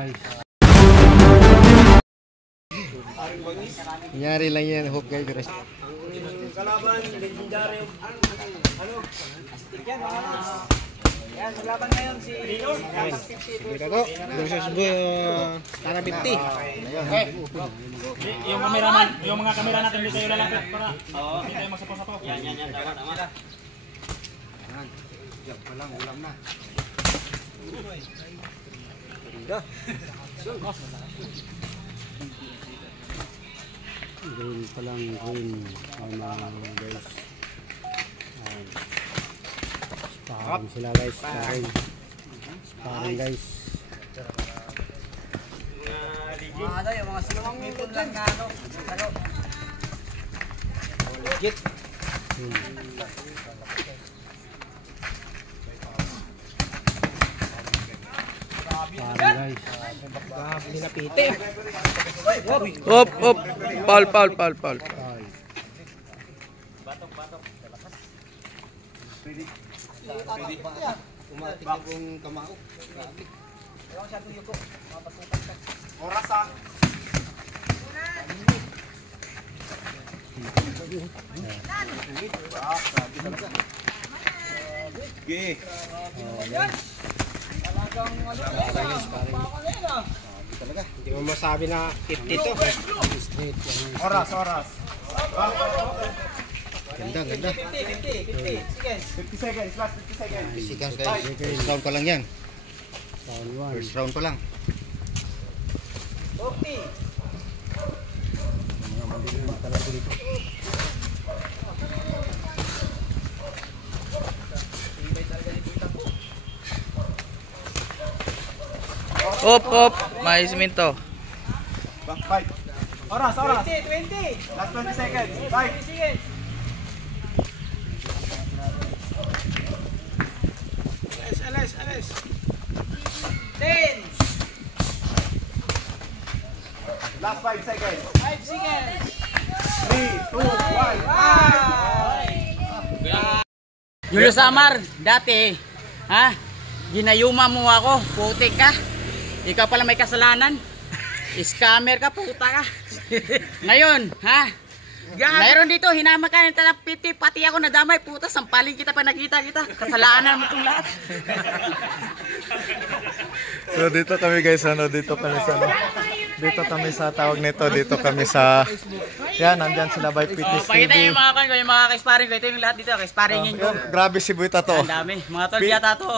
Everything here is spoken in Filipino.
guys. Nangyari lang yan, hope guys. Kalaban, legendary. Ano? Yan, maglaban ngayon si Dito to, versus Tara 50. Yung mga kamera natin dito yung lalapit para hindi tayo magsapo-sapo. Yan, tama. Diyan pa lang, ulam na. Green pa lang, green. Guys. Sparring sila guys, sparring guys. yung mga sulong ngipon lang na ano. Legit. Sparring guys. Pinapiti. Op. Paul. Umatik na kong kamao. Oras ha. Okay. Hindi mo masabi na 50 to. Oras. Ganda. 50 seconds. 50 seconds, last 50 seconds. Seconds guys. First round pa lang yan. First round pa lang. 40. Op. May siminto. Back fight. Oras. 20. Last 20 seconds. 5. 20 seconds. Alas. 10. Last 5 seconds. 5 seconds. 3, 2, 1. Julio Samar, dati, ginayuma mo ako, putik ka. Ikaw pala may kasalanan. Scammer ka, puta ka. Ngayon, mayroon dito, hinama ka ng talapiti, pati ako nadamay, puta, sampalin kita pa nakita kita. Kasalanan mo itong lahat. So dito kami guys, dito kami sa tawag nito, dito kami sa yan, nandyan sila by Fitness Pakita TV. yung mga kan ko, yung mga ka-sparring ko, ito yung lahat dito, ka-sparringin ko. Grabe si Buita to. Ang dami, mga tol yata to.